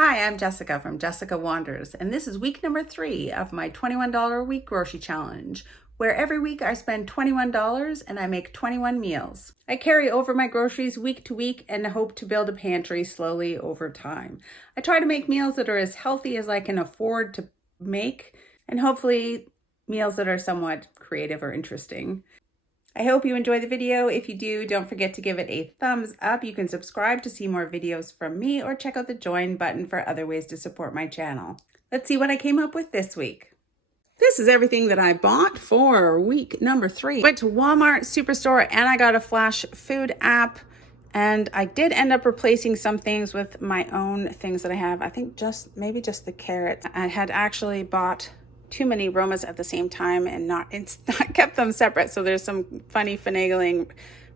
Hi, I'm Jessica from Jessica Wanders, and this is week number 3 of my $21 a week grocery challenge, where every week I spend $21 and I make 21 meals. I carry over my groceries week to week and hope to build a pantry slowly over time. I try to make meals that are as healthy as I can afford to make, and hopefully meals that are somewhat creative or interesting. I hope you enjoy the video. If you do, don't forget to give it a thumbs up. You can subscribe to see more videos from me or check out the join button for other ways to support my channel. Let's see what I came up with this week. This is everything that I bought for week number 3. Went to Walmart, Superstore, and I got a Flash food app. And I did end up replacing some things with my own things that I have. I think maybe just the carrots. I had actually bought too many Romas at the same time and not kept them separate. So there's some funny finagling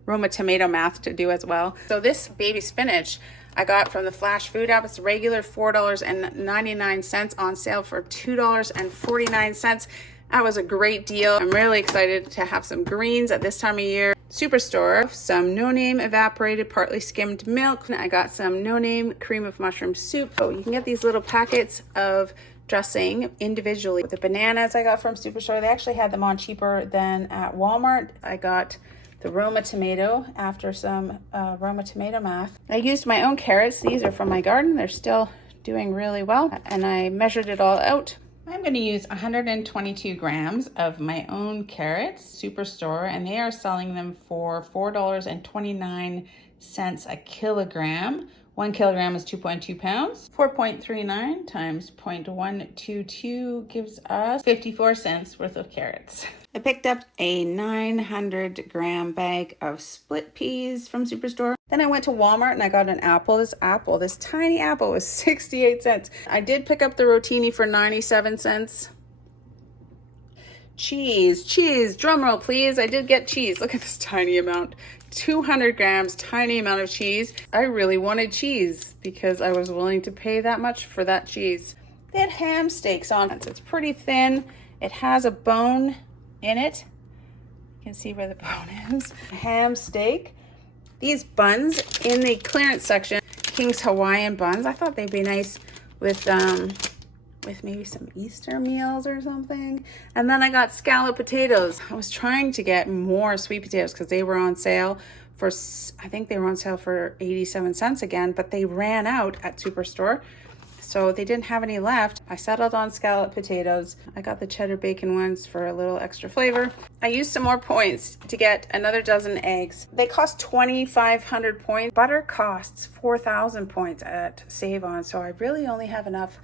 Roma tomato math to do as well. So this baby spinach I got from the Flash food app. It's regular $4.99 on sale for $2.49. That was a great deal. I'm really excited to have some greens at this time of year. Superstore, some no-name evaporated partly skimmed milk. I got some no-name cream of mushroom soup. Oh, you can get these little packets of dressing individually. The bananas I got from Superstore, they actually had them on cheaper than at Walmart. I got the Roma tomato after some Roma tomato math. I used my own carrots. These are from my garden. They're still doing really well. And I measured it all out. I'm going to use 122 grams of my own carrots, Superstore, and they are selling them for $4.29 a kilogram. 1 kilogram is 2.2 pounds. 4.39 times 0.122 gives us 54 cents worth of carrots. I picked up a 900 gram bag of split peas from Superstore. Then I went to Walmart and I got an apple. This tiny apple was 68 cents. I did pick up the rotini for 97 cents. Cheese, drum roll please. I did get cheese. Look at this tiny amount. 200 grams, tiny amount of cheese. I really wanted cheese because I was willing to pay that much for that cheese. They had ham steaks on it. It's pretty thin. It has a bone in it. You can see where the bone is. Ham steak. These buns in the clearance section, King's Hawaiian buns. I thought they'd be nice with maybe some Easter meals or something. And then I got scalloped potatoes. I was trying to get more sweet potatoes because they were on sale for, I think they were on sale for 87 cents again, but they ran out at Superstore. So they didn't have any left. I settled on scalloped potatoes. I got the cheddar bacon ones for a little extra flavor. I used some more points to get another dozen eggs. They cost 2,500 points. Butter costs 4,000 points at Save On. So I really only have enough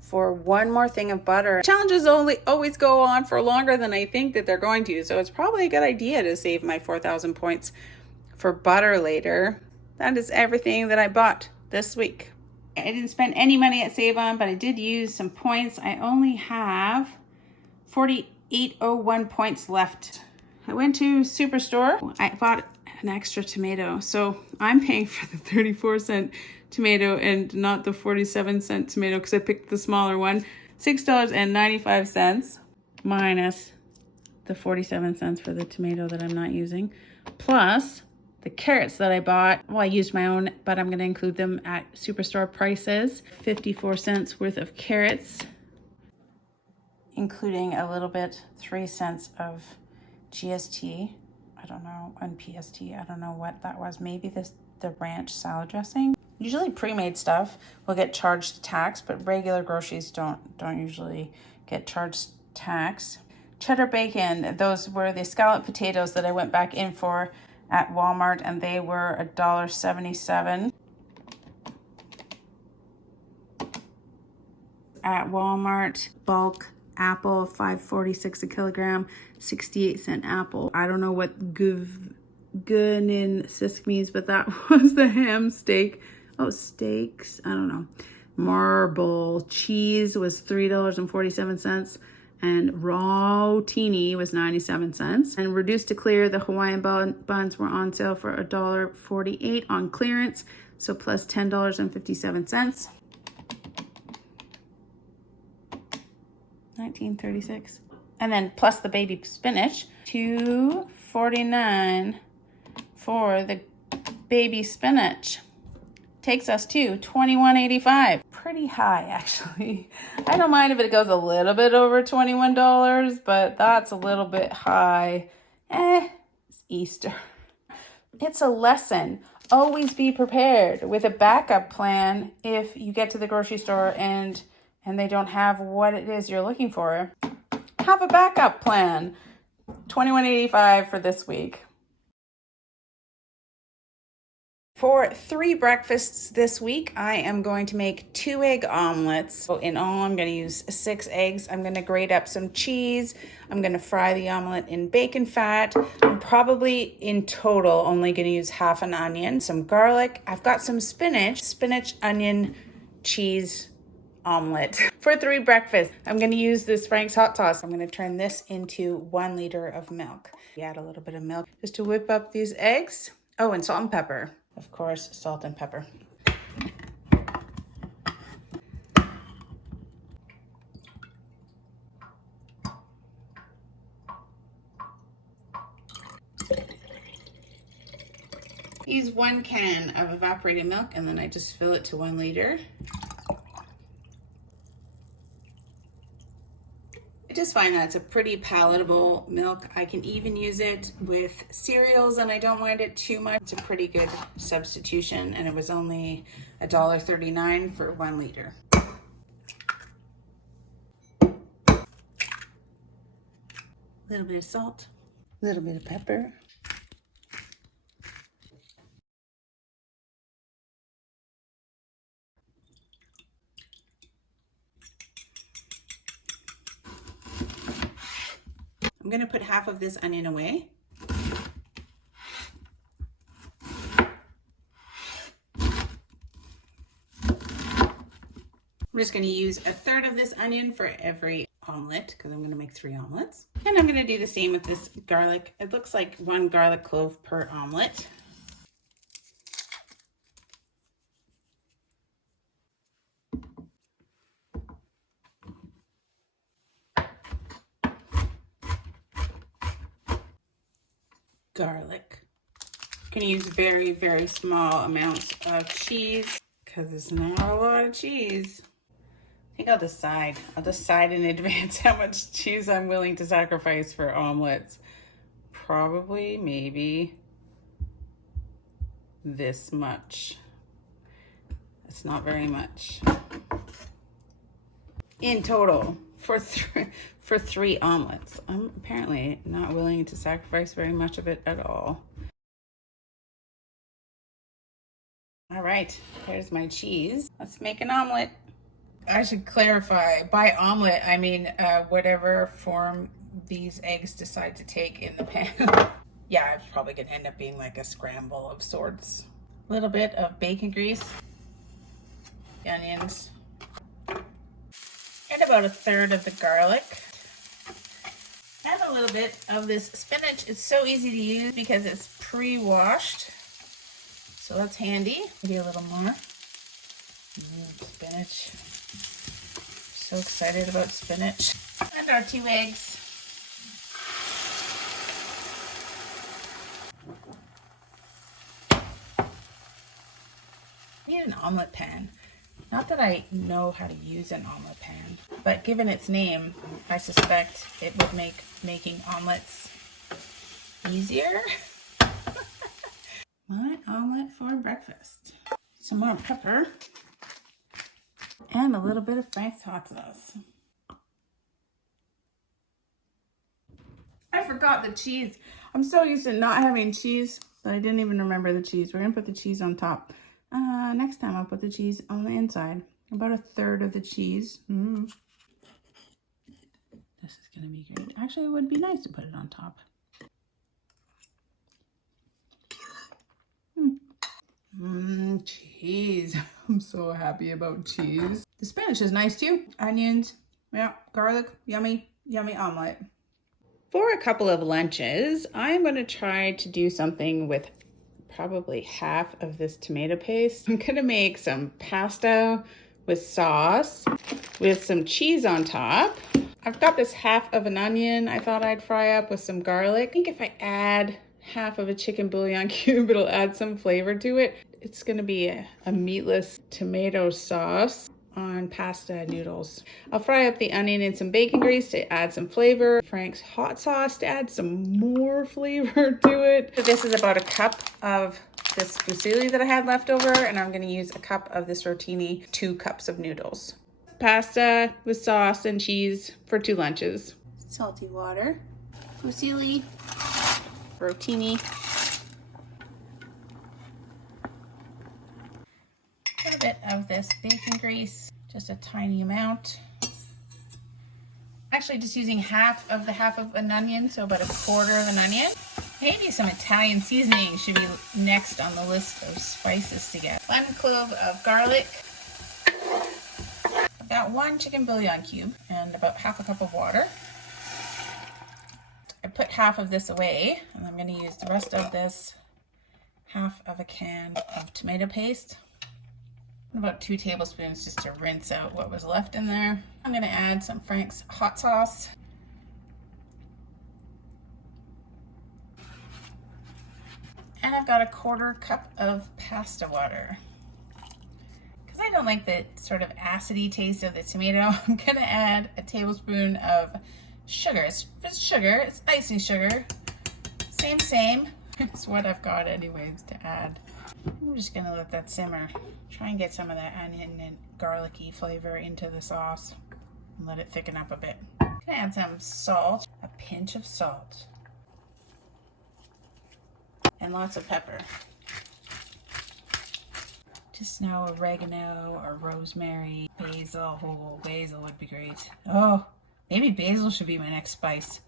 for one more thing of butter. Challenges always go on for longer than I think that they're going to, so it's probably a good idea to save my 4,000 points for butter later. That is everything that I bought this week. I didn't spend any money at Save On, but I did use some points. I only have 4,801 points left. I went to Superstore. I bought an extra tomato, so I'm paying for the 34-cent tomato and not the 47-cent tomato because I picked the smaller one. $6.95 minus the 47 cents for the tomato that I'm not using, plus the carrots that I bought. Well, I used my own, but I'm going to include them at Superstore prices. 54 cents worth of carrots, including a little bit, 3 cents of GST. I don't know, and PST. I don't know what that was. Maybe the ranch salad dressing. Usually pre-made stuff will get charged tax, but regular groceries don't usually get charged tax. Cheddar bacon, those were the scalloped potatoes that I went back in for at Walmart, and they were $1.77. At Walmart, bulk apple, $5.46 a kilogram, 68-cent apple. I don't know what Gunin Sisk means, but that was the ham steak. Oh, steaks, I don't know. Marble cheese was $3.47, and rotini was 97 cents. And reduced to clear, the Hawaiian buns were on sale for $1.48 on clearance, so plus $10.57. 1936. And then plus the baby spinach, $2.49 for the baby spinach. takes us to $21.85. Pretty high, actually. I don't mind if it goes a little bit over $21, but that's a little bit high. It's Easter. It's a lesson. Always be prepared with a backup plan if you get to the grocery store and they don't have what it is you're looking for. Have a backup plan. $21.85 for this week. For 3 breakfasts this week, I am going to make 2 egg omelets. So in all, I'm going to use 6 eggs. I'm going to grate up some cheese. I'm going to fry the omelet in bacon fat. I'm probably in total only going to use half an onion, some garlic. I've got some spinach, onion, cheese omelet. For 3 breakfasts, I'm going to use this Frank's hot sauce. I'm going to turn this into 1 liter of milk. Add a little bit of milk just to whip up these eggs. Oh, and salt and pepper. Of course, salt and pepper. Use 1 can of evaporated milk and then I just fill it to 1 liter. I just find that it's a pretty palatable milk. I can even use it with cereals and I don't mind it too much. It's a pretty good substitution and it was only $1.39 for 1 liter. A little bit of salt, a little bit of pepper. I'm gonna put half of this onion away. I'm just gonna use 1/3 of this onion for every omelet because I'm gonna make 3 omelets. And I'm gonna do the same with this garlic. It looks like 1 garlic clove per omelet. Garlic. I'm gonna use very, very small amounts of cheese because it's not a lot of cheese. I think I'll decide in advance how much cheese I'm willing to sacrifice for omelets. Probably, maybe this much. It's not very much. In total, for 3 omelets. I'm apparently not willing to sacrifice very much of it at all. All right, here's my cheese. Let's make an omelet. I should clarify, by omelet, I mean whatever form these eggs decide to take in the pan. Yeah, it's probably gonna end up being like a scramble of sorts. A little bit of bacon grease, onions, and about 1/3 of the garlic. And a little bit of this spinach. It's so easy to use because it's pre-washed. So that's handy. Maybe a little more. Spinach. So excited about spinach. And our 2 eggs. I need an omelet pan. Not that I know how to use an omelet pan, but given its name, I suspect it would make making omelets easier. My omelet for breakfast. Some more pepper and a little bit of Frank's hot sauce. I forgot the cheese. I'm so used to not having cheese that I didn't even remember the cheese. We're gonna put the cheese on top. Next time I'll put the cheese on the inside. About 1/3 of the cheese. This is gonna be great. Actually, it would be nice to put it on top. Cheese. I'm so happy about cheese. The spinach is nice too. Onions, yeah, garlic, yummy, yummy omelet. For a couple of lunches, I'm going to try to do something with probably half of this tomato paste. I'm going to make some pasta with sauce with some cheese on top. I've got this half of an onion I thought I'd fry up with some garlic. I think if I add half of a chicken bouillon cube, it'll add some flavor to it. It's gonna be a meatless tomato sauce on pasta noodles. I'll fry up the onion in some bacon grease to add some flavor. Frank's hot sauce to add some more flavor to it. This is about a cup of this fusilli that I had left over, and I'm gonna use a cup of this rotini, 2 cups of noodles. Pasta with sauce and cheese for 2 lunches. Salty water, fusilli, rotini. A little bit of this bacon grease, just a tiny amount. Actually just using half of an onion, so about 1/4 of an onion. Maybe some Italian seasoning should be next on the list of spices to get. 1 clove of garlic. I've got 1 chicken bouillon cube and about 1/2 cup of water. I put half of this away, and I'm going to use the rest of this 1/2 of a can of tomato paste. About 2 tablespoons just to rinse out what was left in there. I'm going to add some Frank's hot sauce. And I've got 1/4 cup of pasta water. Because I don't like the sort of acidy taste of the tomato, I'm going to add a tablespoon of sugar. It's sugar, it's icing sugar. Same. It's what I've got anyways to add. I'm just gonna let that simmer. Try and get some of that onion and garlicky flavor into the sauce and let it thicken up a bit. I'm gonna add some salt, a pinch of salt, and lots of pepper. Just now oregano or rosemary, basil. Oh, basil would be great. Oh, maybe basil should be my next spice.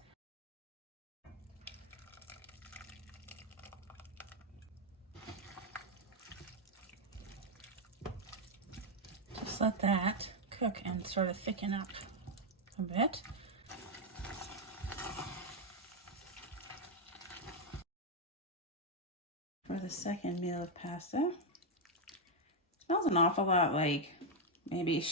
Just let that cook and sort of thicken up a bit. For the second meal of pasta, smells an awful lot like maybe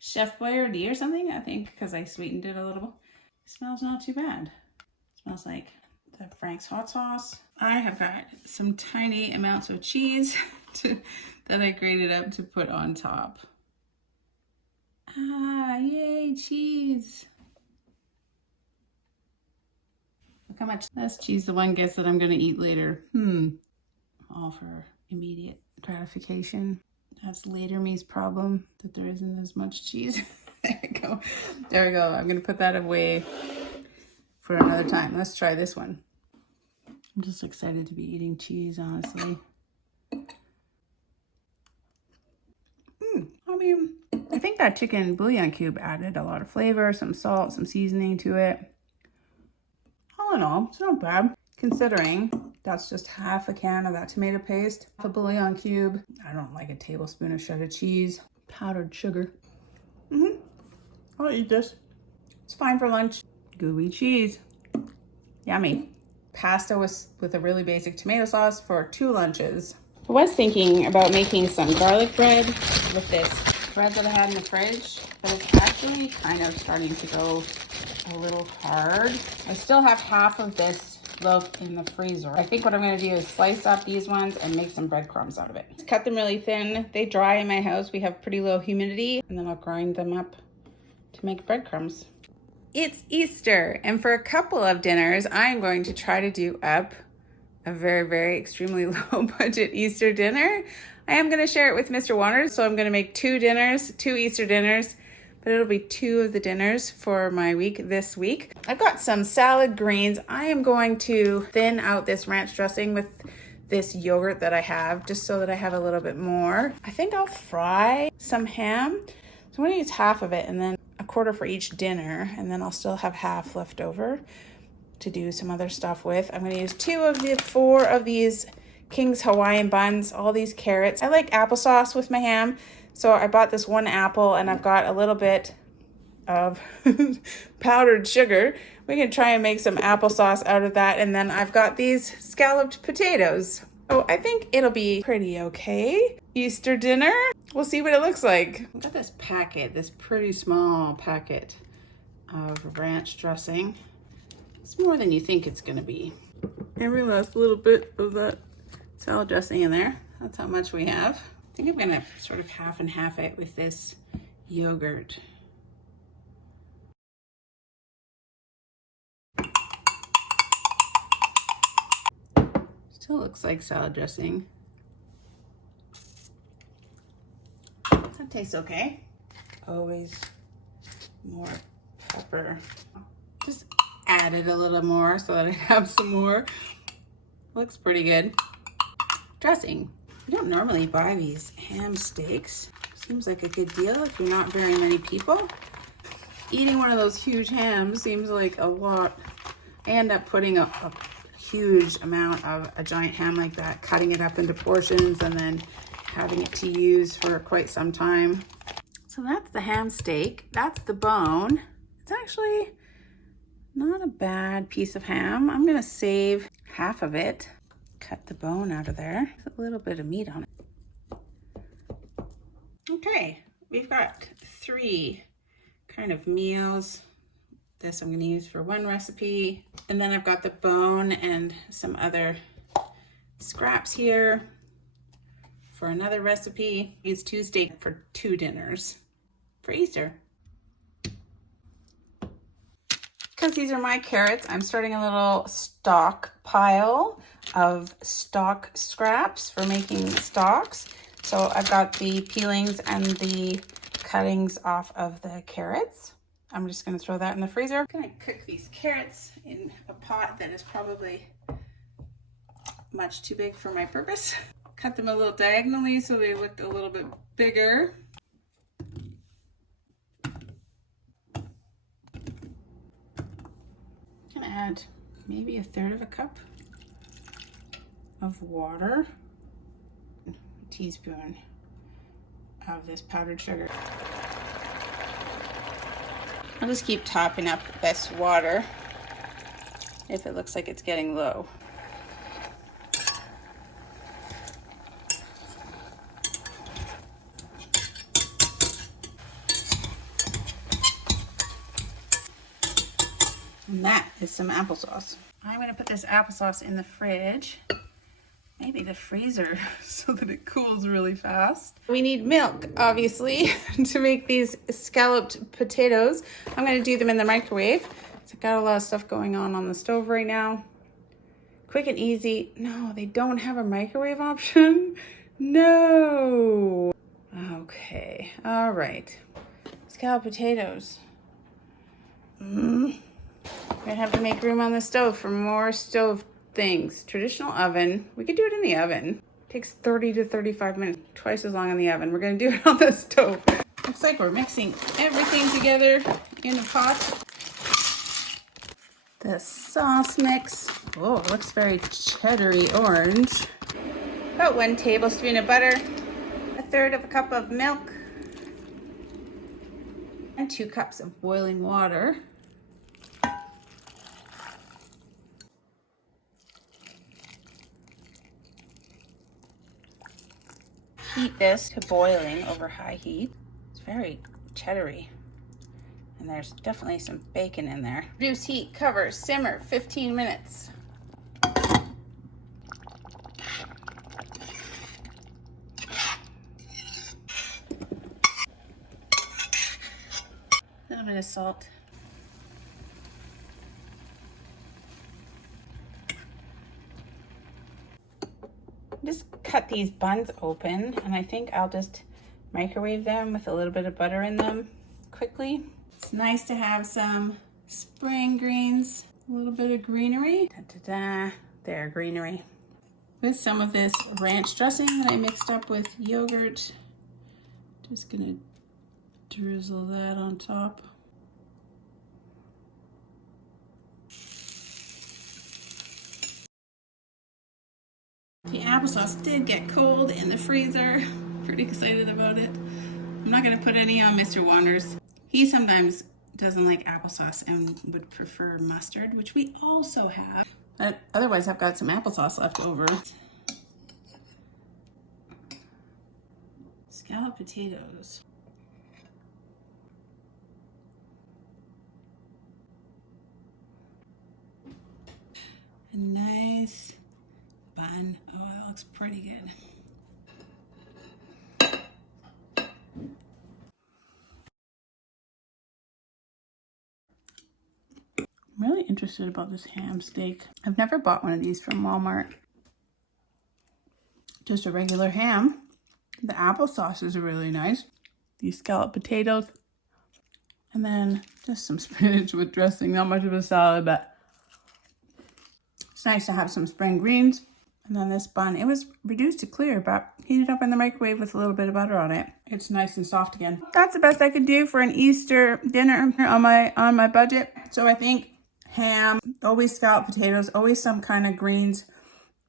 Chef Boyardee or something, I think, because I sweetened it a little. It smells not too bad. It smells like the Frank's hot sauce. I have got some tiny amounts of cheese that I grated up to put on top. Ah, yay, cheese. Look how much less cheese the one gets that I'm going to eat later. All for immediate gratification. That's later me's problem, that there isn't as much cheese. There we go. There we go. I'm going to put that away for another time. Let's try this one. I'm just excited to be eating cheese, honestly. I think that chicken bouillon cube added a lot of flavor, some salt, some seasoning to it. All in all, it's not bad, considering that's just 1/2 a can of that tomato paste, 1/2 a bouillon cube. I don't like a tablespoon of shredded cheese, powdered sugar. I'll eat this. It's fine for lunch. Gooey cheese. Yummy. Pasta with a really basic tomato sauce for 2 lunches. I was thinking about making some garlic bread with this bread that I had in the fridge, but it's actually kind of starting to go a little hard. I still have 1/2 of this loaf in the freezer. I think what I'm going to do is slice up these ones and make some breadcrumbs out of it. Cut them really thin. They dry in my house. We have pretty low humidity, and then I'll grind them up to make breadcrumbs. It's Easter, and for a couple of dinners, I'm going to try to do up a very, very extremely low budget Easter dinner. I am going to share it with Mr. Wonders, so I'm going to make 2 dinners, 2 Easter dinners, but it'll be 2 of the dinners for my week this week. I've got some salad greens. I am going to thin out this ranch dressing with this yogurt that I have, just so that I have a little bit more. I think I'll fry some ham. So I'm going to use 1/2 of it and then 1/4 for each dinner, and then I'll still have 1/2 left over to do some other stuff with. I'm going to use 2 of the 4 of these King's Hawaiian buns, all these carrots. I like applesauce with my ham, so I bought this 1 apple, and I've got a little bit of powdered sugar. We can try and make some applesauce out of that, and then I've got these scalloped potatoes. So I think it'll be pretty okay. Easter dinner. We'll see what it looks like. I've got this packet, this pretty small packet of ranch dressing. It's more than you think it's gonna be. Every last little bit of that salad dressing in there. That's how much we have. I think I'm gonna sort of half and half it with this yogurt. Still looks like salad dressing. That tastes okay. Always more pepper. Just added a little more so that I have some more. Looks pretty good. Dressing. You don't normally buy these ham steaks. Seems like a good deal if you're not very many people. Eating one of those huge hams seems like a lot. I end up putting a huge amount of a giant ham like that, cutting it up into portions and then having it to use for quite some time. So that's the ham steak. That's the bone. It's actually not a bad piece of ham. I'm gonna save half of it. Cut the bone out of there. There's a little bit of meat on it. Okay, we've got 3 kind of meals. This I'm gonna use for one recipe. And then I've got the bone and some other scraps here for another recipe. Use 2 steaks for 2 dinners for Easter. Because these are my carrots, I'm starting a little stock pile of stock scraps for making stocks. So I've got the peelings and the cuttings off of the carrots. I'm just gonna throw that in the freezer. I'm gonna cook these carrots in a pot that is probably much too big for my purpose. Cut them a little diagonally so they looked a little bit bigger. I'm gonna add maybe 1/3 cup of water, a teaspoon of this powdered sugar. I'll just keep topping up this water if it looks like it's getting low. And that is some applesauce. I'm gonna put this applesauce in the fridge, maybe the freezer, so that it cools really fast. We need milk, obviously, to make these scalloped potatoes. I'm gonna do them in the microwave. So I've got a lot of stuff going on the stove right now. Quick and easy. No, they don't have a microwave option. No. Okay, all right. Scalloped potatoes. We're gonna have to make room on the stove for more stove things. Traditional oven. We could do it in the oven. It takes 30 to 35 minutes, twice as long in the oven. We're gonna do it on the stove. Looks like we're mixing everything together in a pot. The sauce mix. Oh, it looks very cheddary orange. About 1 tablespoon of butter, 1/3 cup of milk, and 2 cups of boiling water. Heat this to boiling over high heat. It's very cheddary. And there's definitely some bacon in there. Reduce heat, cover, simmer 15 minutes. A little bit of salt. Just cut these buns open, and I think I'll just microwave them with a little bit of butter in them quickly. It's nice to have some spring greens, a little bit of greenery. Da-da-da. There, greenery. With some of this ranch dressing that I mixed up with yogurt. Just gonna drizzle that on top. The applesauce did get cold in the freezer. Pretty excited about it. I'm not gonna put any on Mr. Wanders. He sometimes doesn't like applesauce and would prefer mustard, which we also have. But otherwise, I've got some applesauce left over. Scalloped potatoes. A nice bun. Oh, that looks pretty good. I'm really interested about this ham steak. I've never bought one of these from Walmart. Just a regular ham. The applesauce is really nice. These scalloped potatoes. And then just some spinach with dressing. Not much of a salad, but it's nice to have some spring greens. And then this bun, it was reduced to clear, but heated up in the microwave with a little bit of butter on it. It's nice and soft again. That's the best I could do for an Easter dinner on my budget. So I think ham, always scalloped potatoes, always some kind of greens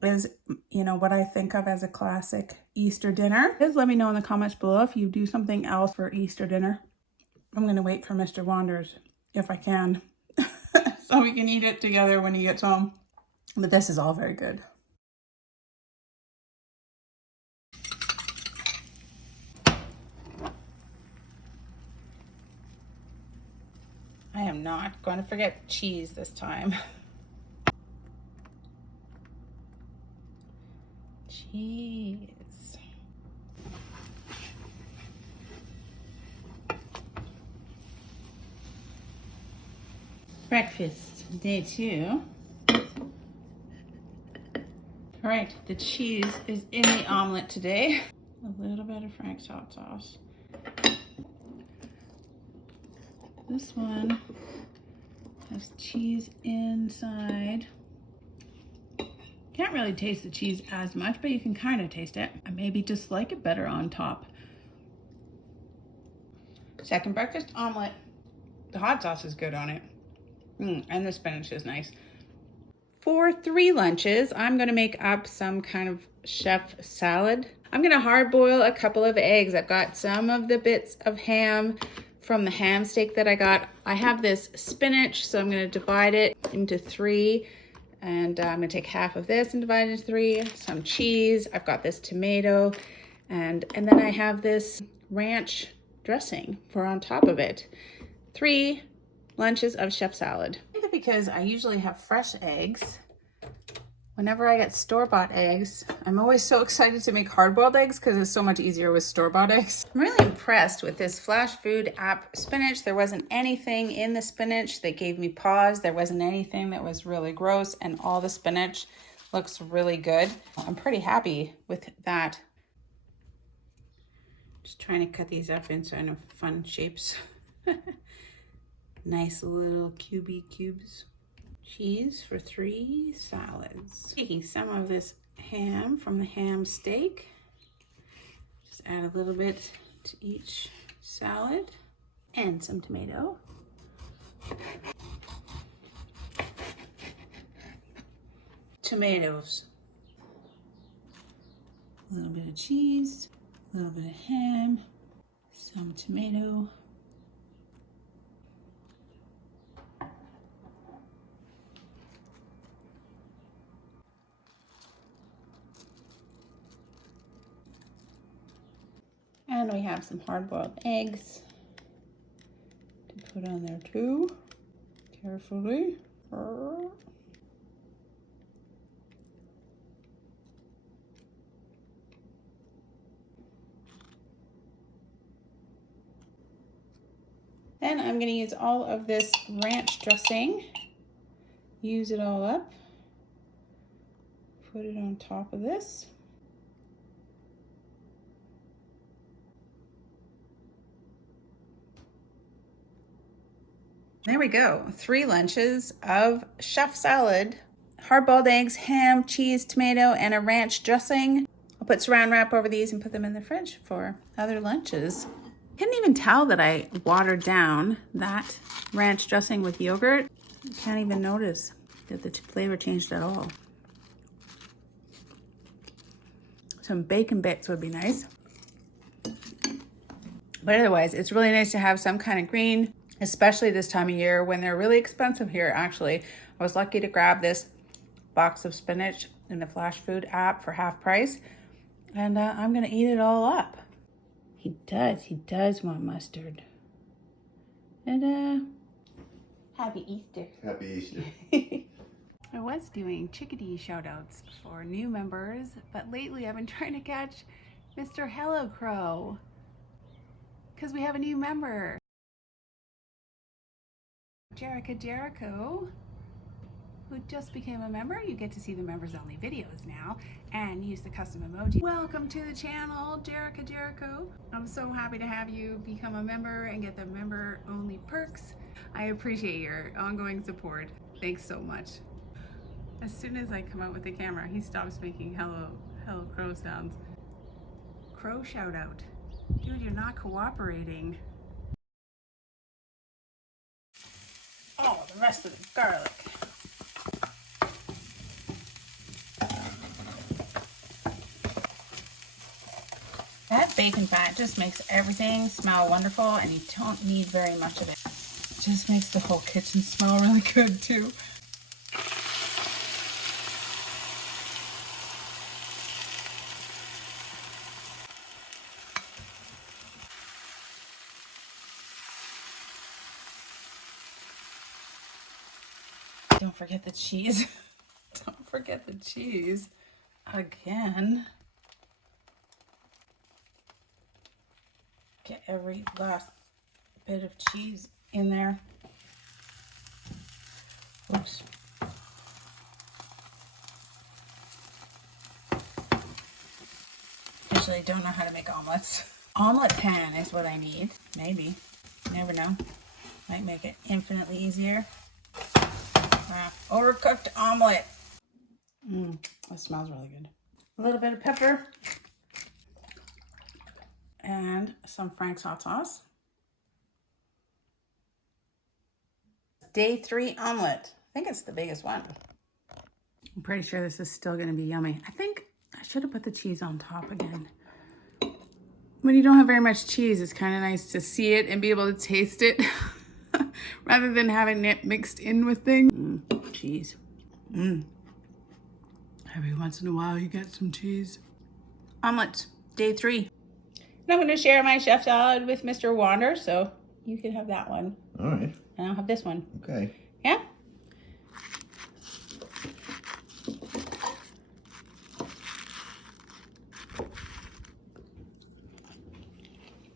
is, you know, what I think of as a classic Easter dinner. Just let me know in the comments below if you do something else for Easter dinner. I'm gonna wait for Mr. Wanders if I can, so we can eat it together when he gets home. But this is all very good. I am not going to forget cheese this time. Cheese. Breakfast, day 2. All right, the cheese is in the omelet today. A little bit of Frank's hot sauce. This one has cheese inside. Can't really taste the cheese as much, but you can kind of taste it. I maybe just like it better on top. Second breakfast omelet. The hot sauce is good on it. And the spinach is nice. For 3 lunches, I'm gonna make up some kind of chef salad. I'm gonna hard boil a couple of eggs. I've got some of the bits of ham from the ham steak that I got. I have this spinach, so I'm gonna divide it into 3. And I'm gonna take half of this and divide it into 3. Some cheese. I've got this tomato. And then I have this ranch dressing for on top of it. 3 lunches of chef salad. Because I usually have fresh eggs. Whenever I get store-bought eggs, I'm always so excited to make hard-boiled eggs because it's so much easier with store-bought eggs. I'm really impressed with this Flash Food app spinach. There wasn't anything in the spinach that gave me pause. There wasn't anything that was really gross, and all the spinach looks really good. I'm pretty happy with that. Just trying to cut these up into kind of fun shapes. Nice little cubey cubes. Cheese for 3 salads. Taking some of this ham from the ham steak. Just add a little bit to each salad. And some tomato. Tomatoes. A little bit of cheese. A little bit of ham. Some tomato. And we have some hard-boiled eggs to put on there too, carefully. Then I'm going to use all of this ranch dressing, use it all up, put it on top of this. There we go, 3 lunches of chef salad, hard-boiled eggs, ham, cheese, tomato, and a ranch dressing. I'll put saran wrap over these and put them in the fridge for other lunches. Couldn't even tell that I watered down that ranch dressing with yogurt. Can't even notice that the flavor changed at all. Some bacon bits would be nice. But otherwise, it's really nice to have some kind of green, especially this time of year when they're really expensive here, actually. I was lucky to grab this box of spinach in the Flash Food app for half price. And I'm gonna eat it all up. He does want mustard. And happy Easter. Happy Easter. I was doing chickadee shout outs for new members, but lately I've been trying to catch Mr. Hello Crow because we have a new member. Jericho, who just became a member. You get to see the members only videos now and use the custom emoji. Welcome to the channel, Jericho. I'm so happy to have you become a member and get the member only perks. I appreciate your ongoing support. Thanks so much. As soon as I come out with the camera, he stops making hello crow sounds. Crow shout out. Dude, you're not cooperating. Oh, the rest of the garlic. That bacon fat just makes everything smell wonderful, and you don't need very much of it. It just makes the whole kitchen smell really good too. Don't forget the cheese. Don't forget the cheese. Again. Get every last bit of cheese in there. Oops. Actually, I don't know how to make omelets. Omelet pan is what I need. Maybe. You never know. Might make it infinitely easier. Overcooked omelet. That smells really good. A little bit of pepper. And some Frank's hot sauce. Day 3 omelet. I think it's the biggest one. I'm pretty sure this is still gonna be yummy. I think I should have put the cheese on top again. When you don't have very much cheese, it's kind of nice to see it and be able to taste it rather than having it mixed in with things. Cheese. Every once in a while you get some cheese. Omelet, day 3. And I'm going to share my chef salad with Mr. Wander, so you can have that one. All right. And I'll have this one. Okay. Yeah?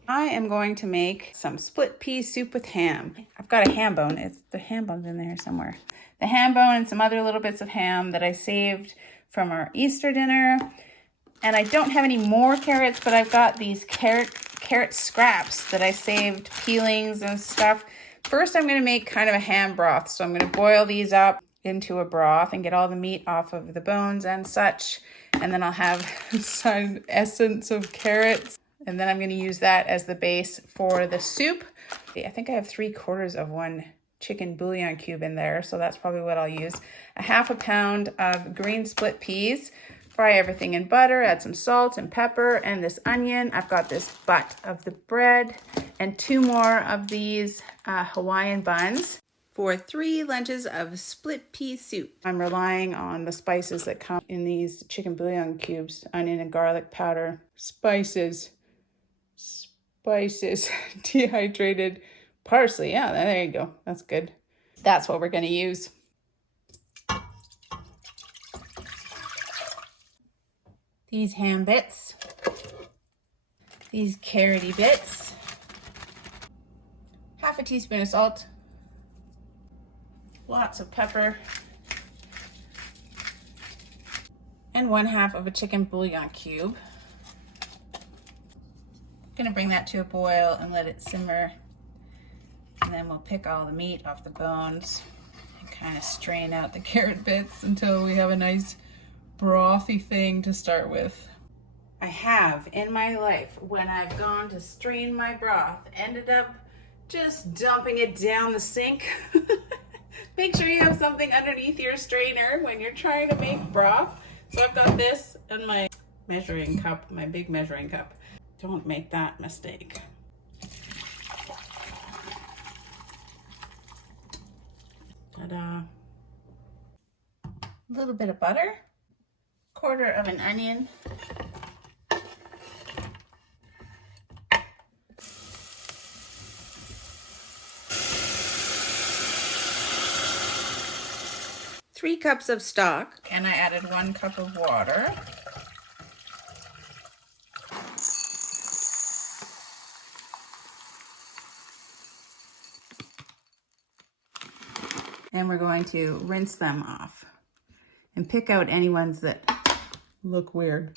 I am going to make some split pea soup with ham. I've got a ham bone. The ham bone's in there somewhere. The ham bone and some other little bits of ham that I saved from our Easter dinner. And I don't have any more carrots, but I've got these carrot scraps that I saved, peelings and stuff. First, I'm going to make kind of a ham broth. So I'm going to boil these up into a broth and get all the meat off of the bones and such. And then I'll have some essence of carrots. And then I'm going to use that as the base for the soup. I think I have 3/4 of one chicken bouillon cube in there, so that's probably what I'll use. A 1/2 pound of green split peas. Fry everything in butter, add some salt and pepper and this onion. I've got this butt of the bread and 2 more of these Hawaiian buns for 3 lunches of split pea soup. I'm relying on the spices that come in these chicken bouillon cubes, onion and garlic powder, spices, dehydrated parsley. Yeah, there you go. That's good. That's what we're going to use. These ham bits, these carroty bits, 1/2 teaspoon of salt, lots of pepper, and 1/2 of a chicken bouillon cube. I'm gonna bring that to a boil and let it simmer, and then we'll pick all the meat off the bones and kind of strain out the carrot bits until we have a nice brothy thing to start with. I have in my life, when I've gone to strain my broth, ended up just dumping it down the sink. Make sure you have something underneath your strainer when you're trying to make broth. So I've got this in my measuring cup, my big measuring cup. Don't make that mistake. Ta-da. A little bit of butter. 1/4 of an onion. Three cups of stock, and I added 1 cup of water. And we're going to rinse them off and pick out any ones that look weird.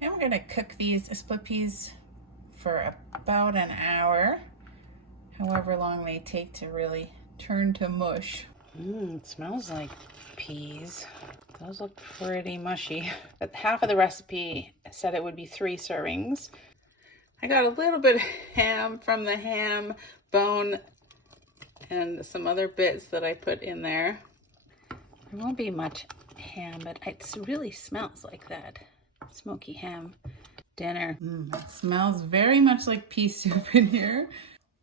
And we're going to cook these split peas for about an hour, however long they take to really turn to mush. It smells like peas. Those look pretty mushy. But half of the recipe said it would be 3 servings. I got a little bit of ham from the ham bone and some other bits that I put in there. There won't be much ham, but it really smells like that smoky ham dinner. It smells very much like pea soup in here.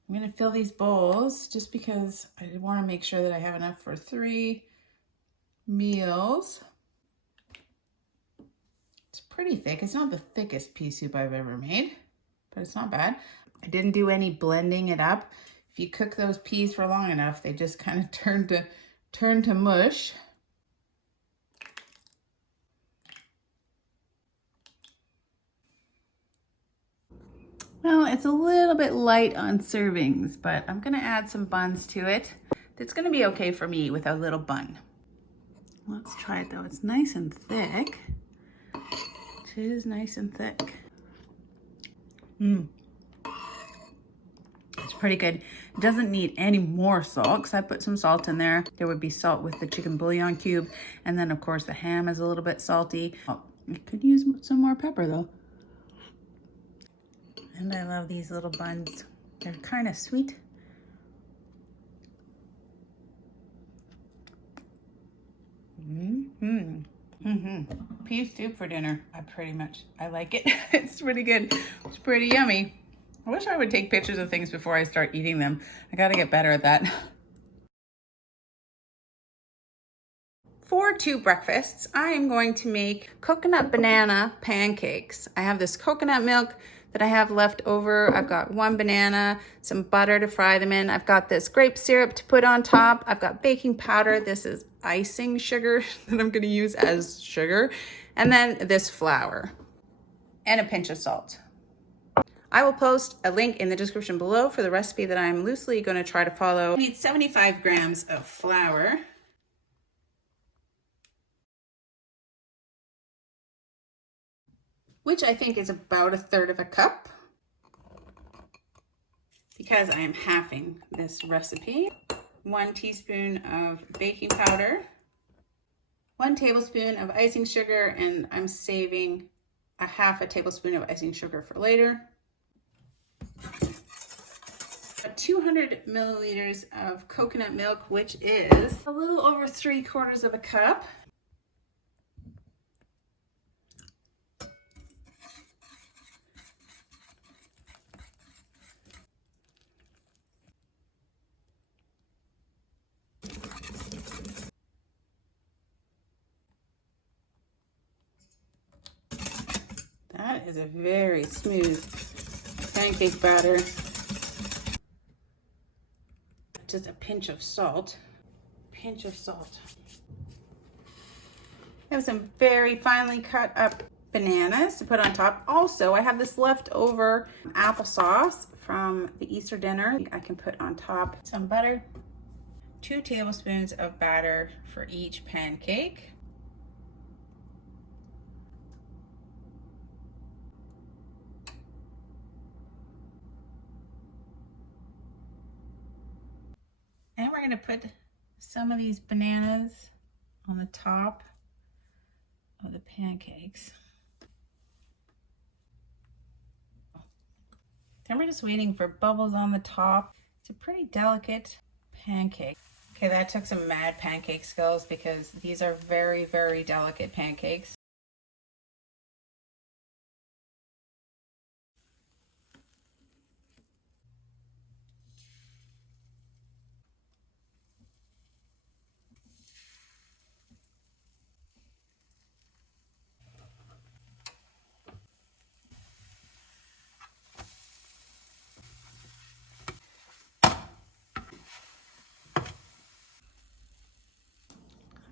I'm gonna fill these bowls just because I want to make sure that I have enough for 3 meals. It's pretty thick. It's not the thickest pea soup I've ever made, but it's not bad. I didn't do any blending it up. If you cook those peas for long enough, they just kind of turn to mush. Well, it's a little bit light on servings, but I'm gonna add some buns to it. It's gonna be okay for me with a little bun. Let's try it though. It's nice and thick. It is nice and thick. It's pretty good. It doesn't need any more salt because I put some salt in there. There would be salt with the chicken bouillon cube. And then of course the ham is a little bit salty. Oh, I could use some more pepper though. And I love these little buns. They're kind of sweet. Pea soup for dinner. I like it. It's pretty good. It's pretty yummy. I wish I would take pictures of things before I start eating them. I gotta get better at that. For 2 breakfasts, I am going to make coconut banana pancakes. I have this coconut milk that I have left over. I've got 1 banana, some butter to fry them in. I've got this grape syrup to put on top. I've got baking powder. This is icing sugar that I'm gonna use as sugar. And then this flour and a pinch of salt. I will post a link in the description below for the recipe that I'm loosely gonna try to follow. I need 75 grams of flour. Which I think is about 1/3 cup because I am halving this recipe. 1 teaspoon of baking powder, 1 tablespoon of icing sugar, and I'm saving a 1/2 tablespoon of icing sugar for later. 200 milliliters of coconut milk, which is a little over 3/4 cup. That is a very smooth pancake batter. Just a pinch of salt. Pinch of salt. I have some very finely cut up bananas to put on top. Also, I have this leftover applesauce from the Easter dinner. I can put on top some butter, 2 tablespoons of batter for each pancake. And we're gonna put some of these bananas on the top of the pancakes. Then we're just waiting for bubbles on the top. It's a pretty delicate pancake. Okay, that took some mad pancake skills because these are very, very delicate pancakes.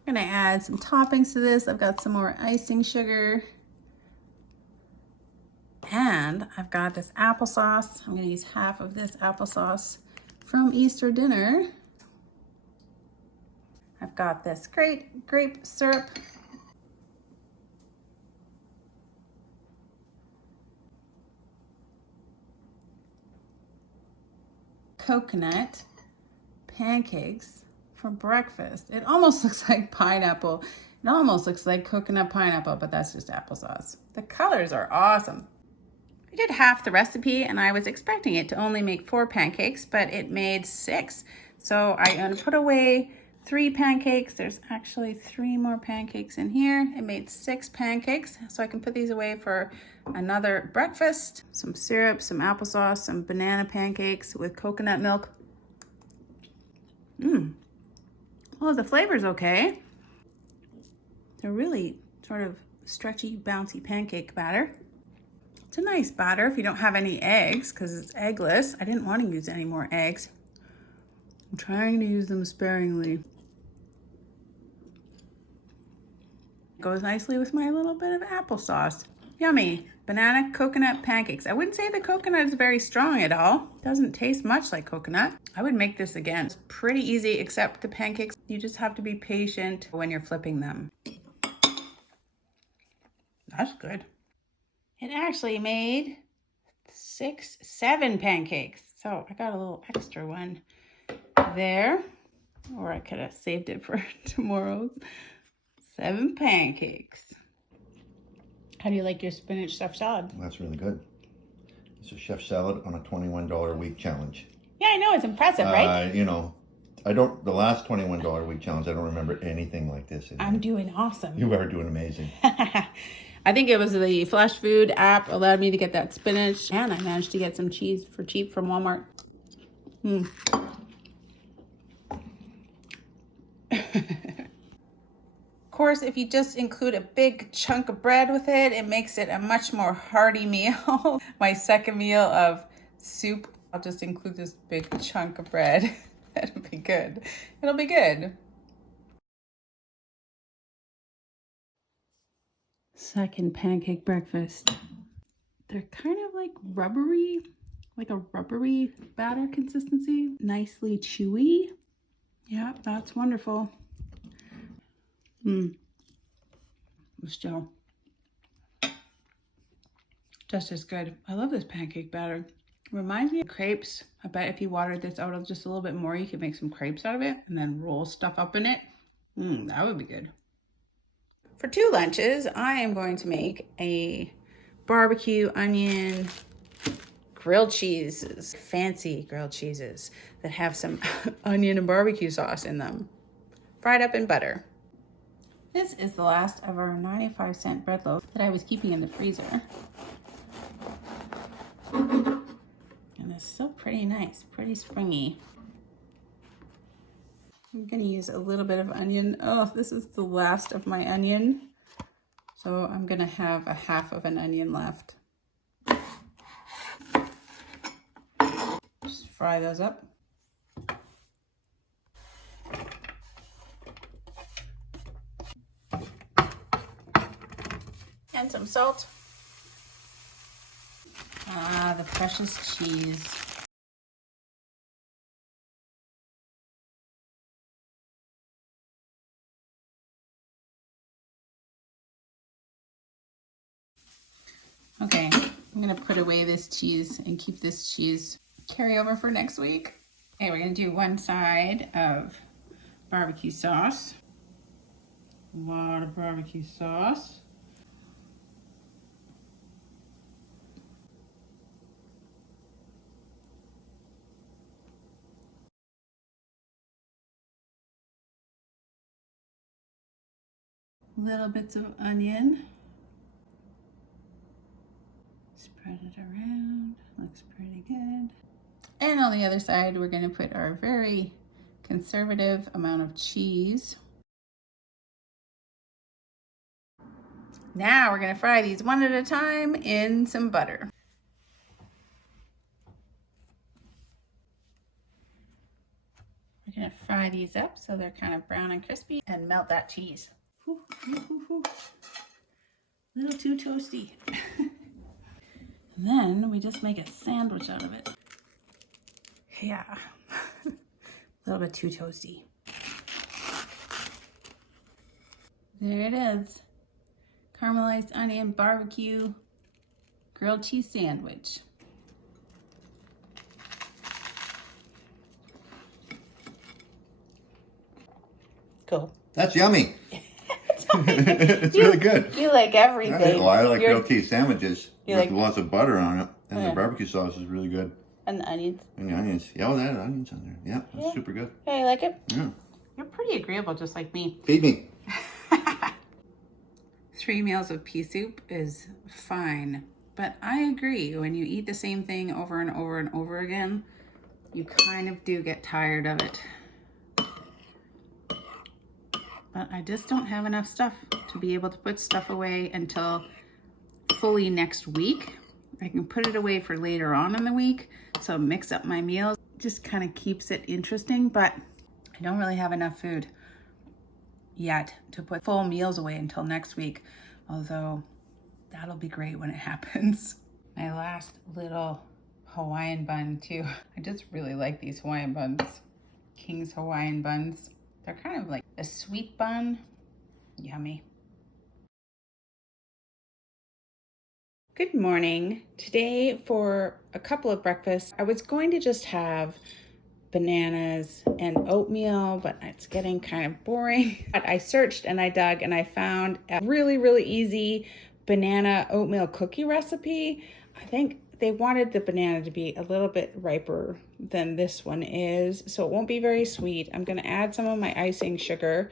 I'm gonna add some toppings to this. I've got some more icing sugar. And I've got this applesauce. I'm gonna use 1/2 of this applesauce from Easter dinner. I've got this great grape syrup. Coconut pancakes for breakfast. It almost looks like pineapple. It almost looks like coconut pineapple, but that's just applesauce. The colors are awesome. I did half the recipe and I was expecting it to only make 4 pancakes, but it made 6. So I'm gonna put away 3 pancakes. There's actually 3 more pancakes in here. It made 6 pancakes, so I can put these away for another breakfast. Some syrup, some applesauce, some banana pancakes with coconut milk. Well, the flavor's okay. They're really sort of stretchy, bouncy pancake batter. It's a nice batter if you don't have any eggs, because it's eggless. I didn't want to use any more eggs. I'm trying to use them sparingly. Goes nicely with my little bit of applesauce. Yummy. Banana coconut pancakes. I wouldn't say the coconut is very strong at all. Doesn't taste much like coconut. I would make this again. It's pretty easy, except the pancakes, you just have to be patient when you're flipping them. That's good. It actually made 7 pancakes. So I got a little extra one there, or I could have saved it for tomorrow's. 7 pancakes. How do you like your spinach stuffed salad? That's really good. It's a chef salad on a $21 a week challenge. Yeah, I know, it's impressive, right? You know, the last $21 a week challenge, I don't remember anything like this. I'm doing awesome. You are doing amazing. I think it was the Flash Food app allowed me to get that spinach, and I managed to get some cheese for cheap from Walmart. Of course, if you just include a big chunk of bread with it, it makes it a much more hearty meal. My second meal of soup, I'll just include this big chunk of bread. That'll be good. It'll be good. Second pancake breakfast. They're kind of like rubbery, like a rubbery batter consistency. Nicely chewy. Yeah, that's wonderful. Still just as good. I love this pancake batter. Reminds me of crepes. I bet if you watered this out just a little bit more, you could make some crepes out of it and then roll stuff up in it. That would be good. For 2 lunches, I am going to make a barbecue onion grilled cheeses, fancy grilled cheeses that have some onion and barbecue sauce in them, fried up in butter. This is the last of our 95-cent bread loaf that I was keeping in the freezer. And it's still pretty nice, pretty springy. I'm gonna use a little bit of onion. Oh, this is the last of my onion. So I'm gonna have a half of an onion left. Just fry those up. And some salt. Ah, the precious cheese. Okay, I'm gonna put away this cheese and keep this cheese carry over for next week. Okay, we're gonna do one side of barbecue sauce. A lot of barbecue sauce. Little bits of onion. Spread it around, looks pretty good. And on the other side, we're gonna put our very conservative amount of cheese. Now we're gonna fry these one at a time in some butter. We're gonna fry these up so they're kind of brown and crispy and melt that cheese. Ooh, ooh, ooh, ooh. A little too toasty. And then we just make a sandwich out of it. Yeah. A little bit too toasty. There it is. Caramelized onion barbecue grilled cheese sandwich. Cool. That's yummy. It's really good. You like everything. I like grilled cheese sandwiches with lots of butter on it. And Yeah. the barbecue sauce is really good. And the onions. And the onions. Yeah, oh, that onions on there. Yeah, that's super good. Yeah, you like it? Yeah. You're pretty agreeable, just like me. Feed me. 3 meals of pea soup is fine, but I agree. When you eat the same thing over and over and over again, you kind of do get tired of it. But I just don't have enough stuff to be able to put stuff away until fully next week. I can put it away for later on in the week, so mix up my meals. Just kind of keeps it interesting, but I don't really have enough food yet to put full meals away until next week, although that'll be great when it happens. My last little Hawaiian bun too. I just really like these Hawaiian buns. King's Hawaiian buns. They're kind of like a sweet bun. Yummy. Good morning. Today for a couple of breakfasts, I was going to just have bananas and oatmeal, but it's getting kind of boring. But I searched and I dug and I found a really, really easy banana oatmeal cookie recipe. I think they wanted the banana to be a little bit riper than this one is, so it won't be very sweet. I'm going to add some of my icing sugar,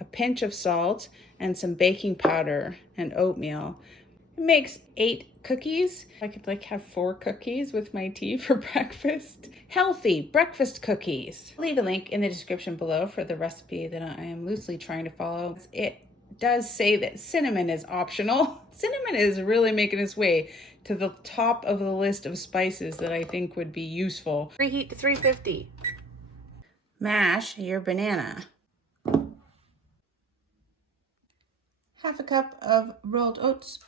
a pinch of salt, and some baking powder and oatmeal. It makes 8 cookies. I could have 4 cookies with my tea for breakfast. Healthy breakfast cookies. I'll leave a link in the description below for the recipe that I am loosely trying to follow. It does say that cinnamon is optional. Cinnamon is really making its way to the top of the list of spices that I think would be useful. Preheat to 350. Mash your banana. Half a cup of rolled oats.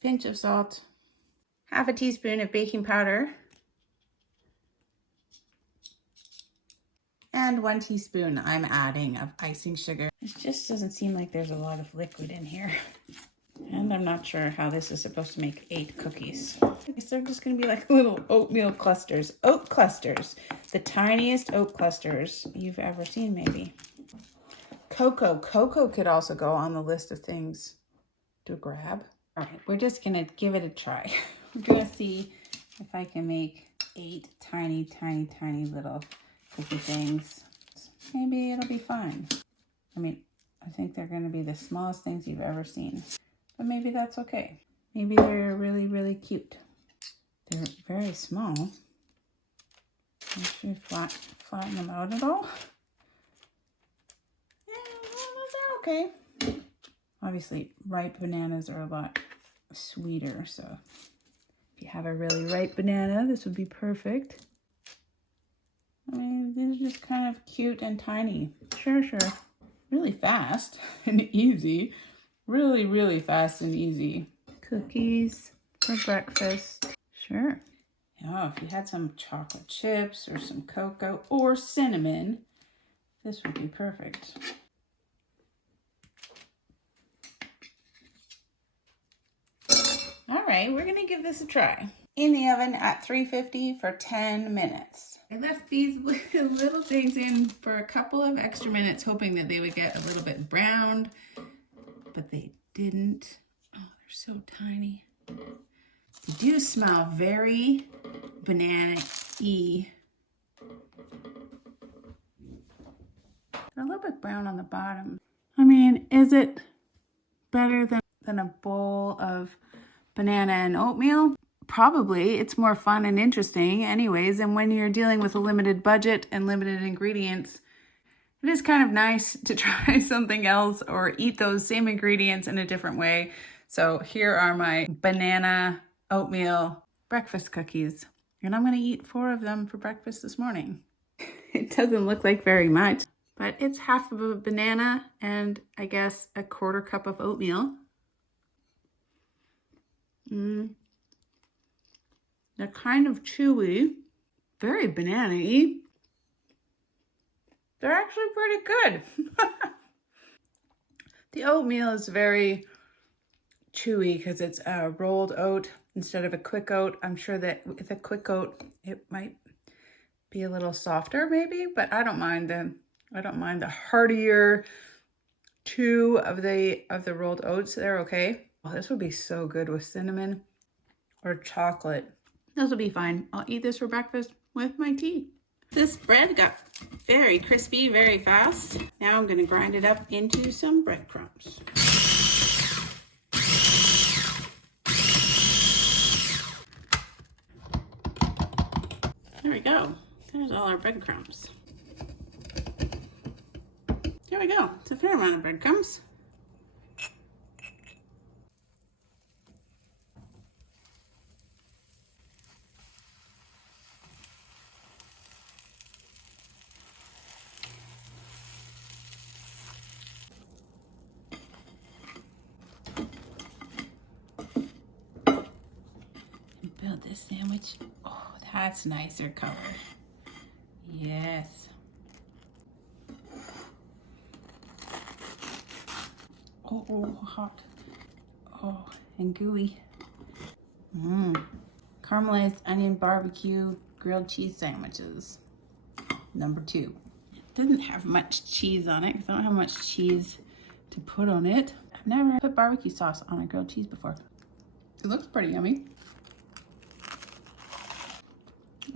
Pinch of salt, half a teaspoon of baking powder, and 1 teaspoon I'm adding of icing sugar. It just doesn't seem like there's a lot of liquid in here. And I'm not sure how this is supposed to make 8 cookies. I guess they're just gonna be like little oatmeal clusters. Oat clusters. The tiniest oat clusters you've ever seen, maybe. Cocoa. Cocoa could also go on the list of things to grab. All right, we're just gonna give it a try. We're gonna see if I can make 8 tiny, tiny, tiny little cookie things. Maybe it'll be fine. I mean, I think they're gonna be the smallest things you've ever seen, but maybe that's okay. Maybe they're really, really cute. They're very small. Make sure you flatten them out at all. Yeah, well, they're okay. Obviously, ripe bananas are a lot sweeter, so if you have a really ripe banana, this would be perfect. I mean, these are just kind of cute and tiny. Sure. Really fast and easy. Really, really fast and easy. Cookies for breakfast. Sure. Oh, if you had some chocolate chips or some cocoa or cinnamon, this would be perfect. All right, we're gonna give this a try. In the oven at 350 for 10 minutes. I left these little things in for a couple of extra minutes, hoping that they would get a little bit browned, but they didn't. Oh, they're so tiny. They do smell very banana-y. They're a little bit brown on the bottom. I mean, is it better than a bowl of banana and oatmeal? Probably. It's more fun and interesting anyways, and when you're dealing with a limited budget and limited ingredients, it is kind of nice to try something else or eat those same ingredients in a different way. So here are my banana oatmeal breakfast cookies, and I'm going to eat 4 of them for breakfast this morning. It doesn't look like very much, but it's half of a banana and I guess a 1/4 cup of oatmeal. They're kind of chewy, very banana-y. They're actually pretty good. The oatmeal is very chewy because it's a rolled oat instead of a quick oat. I'm sure that with a quick oat, it might be a little softer maybe, but I don't mind the heartier chew of the rolled oats. They're okay. Oh, this would be so good with cinnamon or chocolate. This will be fine. I'll eat this for breakfast with my tea. This bread got very crispy very fast. Now I'm going to grind it up into some breadcrumbs. There we go. There's all our breadcrumbs. There we go. It's a fair amount of breadcrumbs. Build this sandwich. Oh, that's nicer color. Yes. Oh, hot. Oh, and gooey. Caramelized onion barbecue grilled cheese sandwiches. Number 2. It doesn't have much cheese on it because I don't have much cheese to put on it. I've never put barbecue sauce on a grilled cheese before. It looks pretty yummy.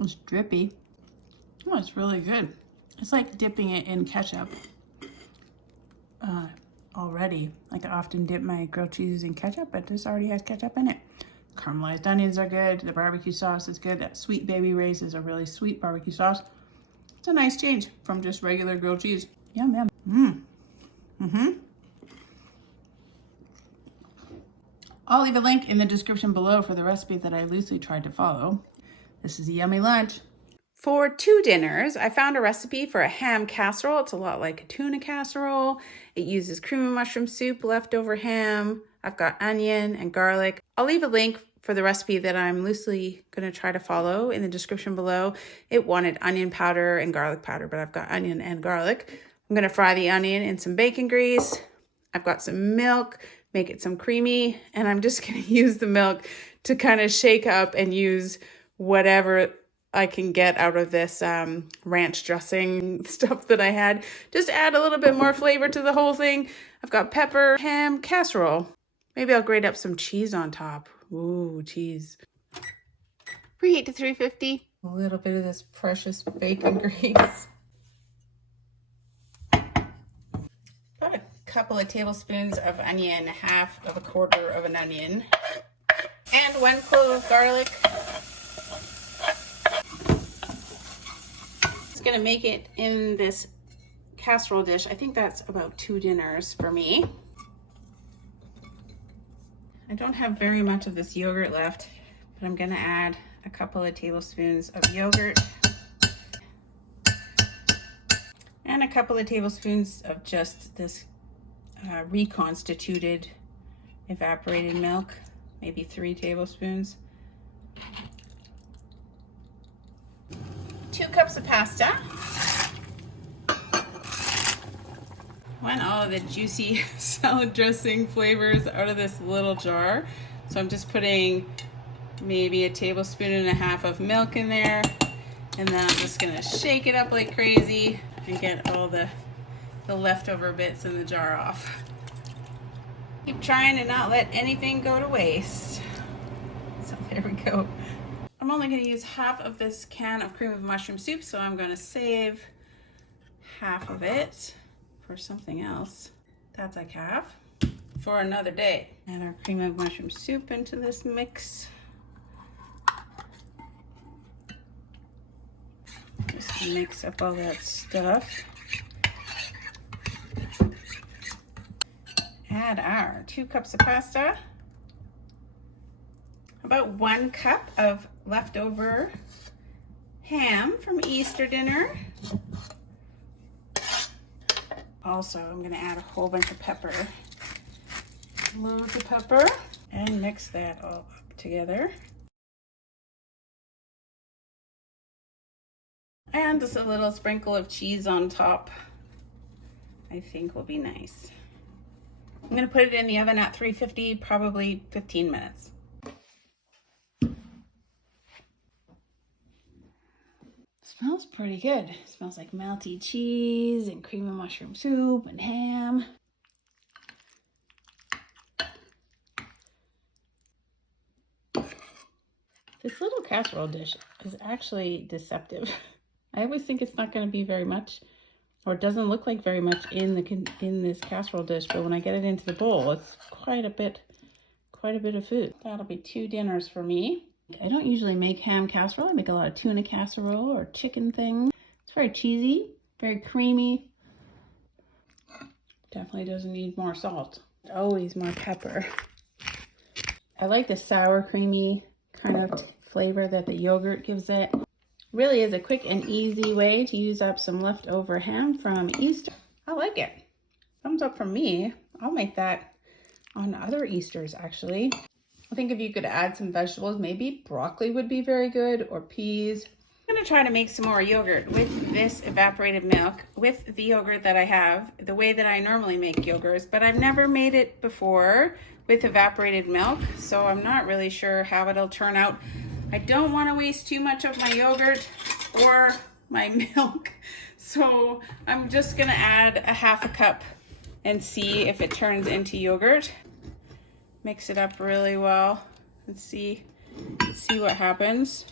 It's drippy. Oh, it's really good. It's like dipping it in ketchup already. Like I often dip my grilled cheeses in ketchup, but this already has ketchup in it. Caramelized onions are good. The barbecue sauce is good. That Sweet Baby Ray's is a really sweet barbecue sauce. It's a nice change from just regular grilled cheese. Yum, yum. I'll leave a link in the description below for the recipe that I loosely tried to follow. This is a yummy lunch. For 2 dinners, I found a recipe for a ham casserole. It's a lot like a tuna casserole. It uses cream of mushroom soup, leftover ham. I've got onion and garlic. I'll leave a link for the recipe that I'm loosely going to try to follow in the description below. It wanted onion powder and garlic powder, but I've got onion and garlic. I'm going to fry the onion in some bacon grease. I've got some milk, make it some creamy, and I'm just going to use the milk to kind of shake up and use whatever I can get out of this ranch dressing stuff that I had. Just add a little bit more flavor to the whole thing. I've got pepper, ham, casserole. Maybe I'll grate up some cheese on top. Ooh, cheese. Preheat to 350. A little bit of this precious bacon grease. About a couple of tablespoons of onion, half of a quarter of an onion, and 1 clove of garlic. Gonna make it in this casserole dish. I think that's about 2 dinners for me. I don't have very much of this yogurt left, but I'm gonna add a couple of tablespoons of yogurt and a couple of tablespoons of just this reconstituted evaporated milk, maybe 3 tablespoons. 2 cups of pasta. Want all of the juicy salad dressing flavors out of this little jar. So I'm just putting maybe a tablespoon and a half of milk in there. And then I'm just gonna shake it up like crazy and get all the leftover bits in the jar off. Keep trying to not let anything go to waste. So there we go. I'm only going to use half of this can of cream of mushroom soup, so I'm going to save half of it for something else. That's like half for another day. Add our cream of mushroom soup into this mix. Just mix up all that stuff. Add our 2 cups of pasta. About 1 cup of leftover ham from Easter dinner. Also, I'm going to add a whole bunch of pepper. Loads of pepper. And mix that all up together. And just a little sprinkle of cheese on top, I think will be nice. I'm gonna put it in the oven at 350, probably 15 minutes. Smells pretty good. It smells like melty cheese and cream of mushroom soup and ham. This little casserole dish is actually deceptive. I always think it's not going to be very much, or it doesn't look like very much in this casserole dish, but when I get it into the bowl, it's quite a bit of food. That'll be 2 dinners for me. I don't usually make ham casserole. I make a lot of tuna casserole or chicken things. It's very cheesy, very creamy. Definitely doesn't need more salt. Always more pepper. I like the sour creamy kind of flavor that the yogurt gives it. Really is a quick and easy way to use up some leftover ham from Easter. I like it. Thumbs up from me. I'll make that on other Easters actually. I think if you could add some vegetables, maybe broccoli would be very good, or peas. I'm gonna try to make some more yogurt with this evaporated milk, with the yogurt that I have, the way that I normally make yogurts, but I've never made it before with evaporated milk, so I'm not really sure how it'll turn out. I don't want to waste too much of my yogurt or my milk, so I'm just gonna add a half a cup and see if it turns into yogurt. Mix it up really well and see what happens.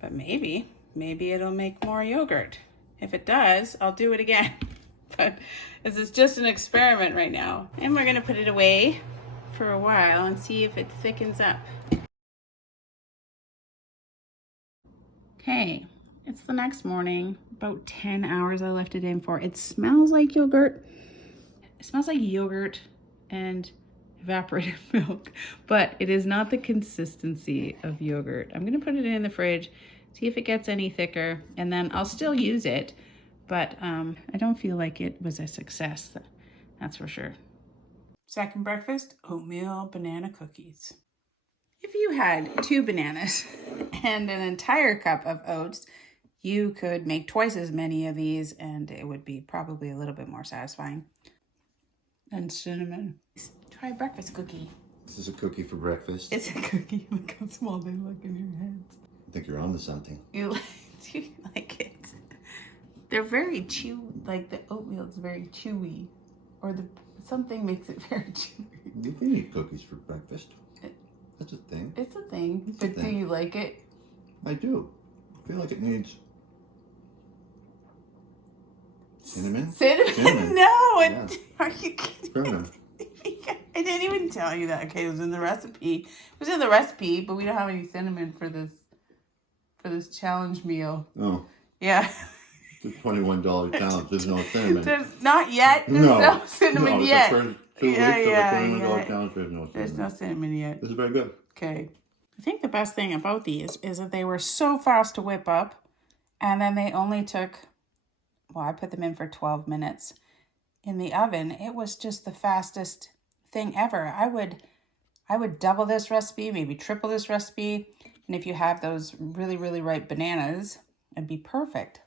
But maybe it'll make more yogurt. If it does, I'll do it again. But this is just an experiment right now. And we're gonna put it away for a while and see if it thickens up. Okay, it's the next morning, about 10 hours I left it in for. It smells like yogurt. It smells like yogurt and evaporated milk, but it is not the consistency of yogurt. I'm gonna put it in the fridge, see if it gets any thicker, and then I'll still use it, but I don't feel like it was a success, that's for sure. Second breakfast, oatmeal banana cookies. If you had 2 bananas and an entire cup of oats, you could make twice as many of these and it would be probably a little bit more satisfying. And cinnamon. Try a breakfast cookie. This is a cookie for breakfast. It's a cookie. Look how small they look in your hands. I think you're onto something. You like it? They're very chewy. Like the oatmeal is very chewy, or something makes it very chewy. You can eat cookies for breakfast. That's a thing. It's a thing. It's a but thing. Do you like it? I do. I feel like it needs cinnamon. Cinnamon? No. Yeah. Are you kidding? Cinnamon. I didn't even tell you that. Okay, it was in the recipe. It was in the recipe, but we don't have any cinnamon for this challenge meal. Oh. Yeah. The $21 challenge. There's no cinnamon. There's not yet. There's no cinnamon yet. The first 2 weeks of the $21 challenge. There's no cinnamon yet. This is very good. Okay. I think the best thing about these is that they were so fast to whip up, and then they only took, well, I put them in for 12 minutes. In the oven, it was just the fastest thing ever. I would double this recipe, maybe triple this recipe, and if you have those really, really ripe bananas, it'd be perfect.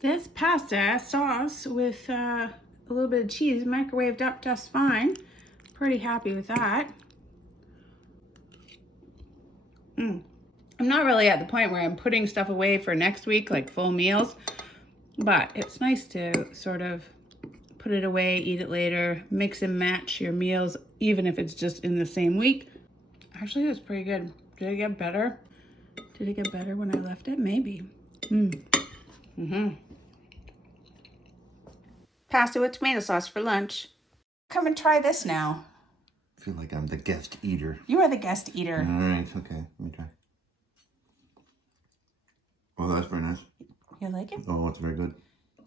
This pasta sauce with a little bit of cheese microwaved up just fine. Pretty happy with that. I'm not really at the point where I'm putting stuff away for next week, like full meals, but it's nice to sort of put it away, eat it later, mix and match your meals, even if it's just in the same week. Actually, it was pretty good. Did it get better? Did it get better when I left it? Maybe. Pasta with tomato sauce for lunch. Come and try this now. I feel like I'm the guest eater. You are the guest eater. All right, okay, let me try. Oh, that's very nice. You like it? Oh, it's very good.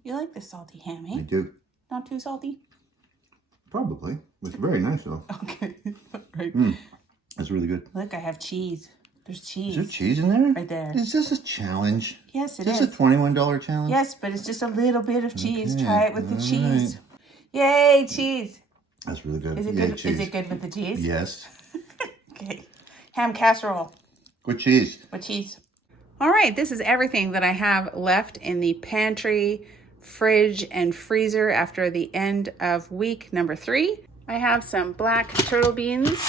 You like the salty ham, eh? I do. Not too salty? Probably. It's very nice, though. Okay, right. That's really good. Look, I have cheese. There's cheese. Is there cheese in there? Right there. Is this a challenge? Yes, it is. is. This a $21 challenge? Yes, but it's just a little bit of cheese. Okay, Try it with the all cheese. right. Yay, cheese. That's really good. Is it Yay, good? cheese. Is it good with the cheese? Yes. Okay. Ham casserole. With cheese. With cheese. All right, this is everything that I have left in the pantry, fridge, and freezer after the end of week number 3. I have some black turtle beans,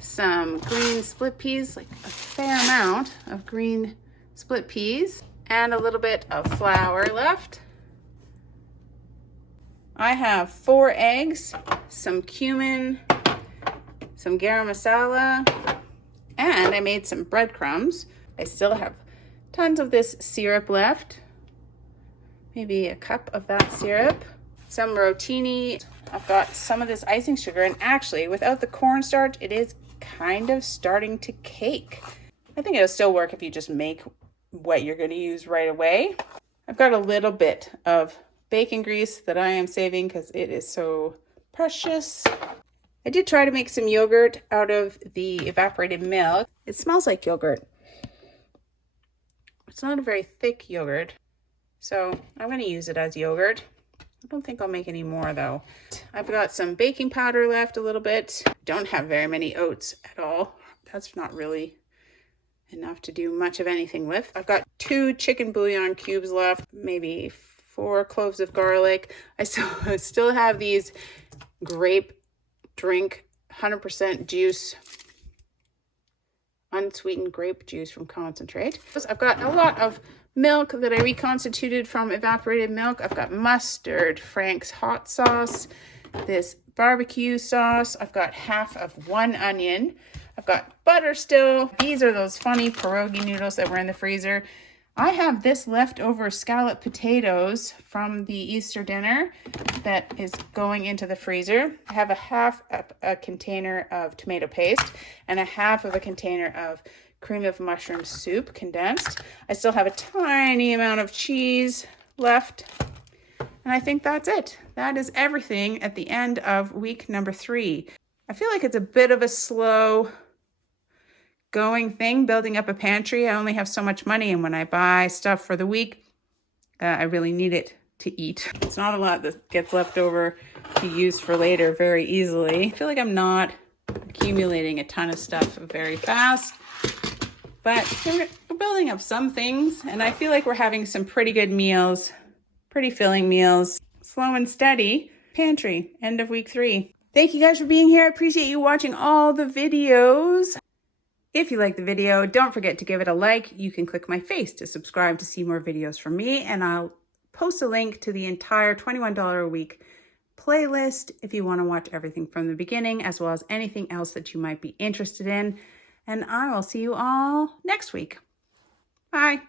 some green split peas, like a fair amount of green split peas, and a little bit of flour left. I have 4 eggs, some cumin, some garam masala, and I made some breadcrumbs. I still have tons of this syrup left, maybe a cup of that syrup, some rotini. I've got some of this icing sugar, and actually without the cornstarch, it is kind of starting to cake. I think it'll still work if you just make what you're going to use right away. I've got a little bit of bacon grease that I am saving because it is so precious. I did try to make some yogurt out of the evaporated milk. It smells like yogurt. It's not a very thick yogurt, so I'm going to use it as yogurt. I don't think I'll make any more though. I've got some baking powder left, a little bit. Don't have very many oats at all. That's not really enough to do much of anything with. I've got 2 chicken bouillon cubes left, maybe 4 cloves of garlic. I still have these grape drink 100% juice, unsweetened grape juice from concentrate. I've got a lot of milk that I reconstituted from evaporated milk. I've got mustard, Frank's hot sauce, this barbecue sauce. I've got half of 1 onion. I've got butter still. These are those funny pierogi noodles that were in the freezer. I have this leftover scallop potatoes from the Easter dinner that is going into the freezer. I have a half of a container of tomato paste and a half of a container of cream of mushroom soup condensed. I still have a tiny amount of cheese left. And I think that's it. That is everything at the end of week number 3. I feel like it's a bit of a slow going thing, building up a pantry. I only have so much money, and when I buy stuff for the week, I really need it to eat. It's not a lot that gets left over to use for later very easily. I feel like I'm not accumulating a ton of stuff very fast, but we're building up some things, and I feel like we're having some pretty good meals, pretty filling meals. Slow and steady pantry, end of week 3. Thank you guys for being here. I appreciate you watching all the videos. If you like the video, don't forget to give it a like. You can click my face to subscribe to see more videos from me, and I'll post a link to the entire $21 a week playlist if you want to watch everything from the beginning, as well as anything else that you might be interested in. And I will see you all next week. Bye.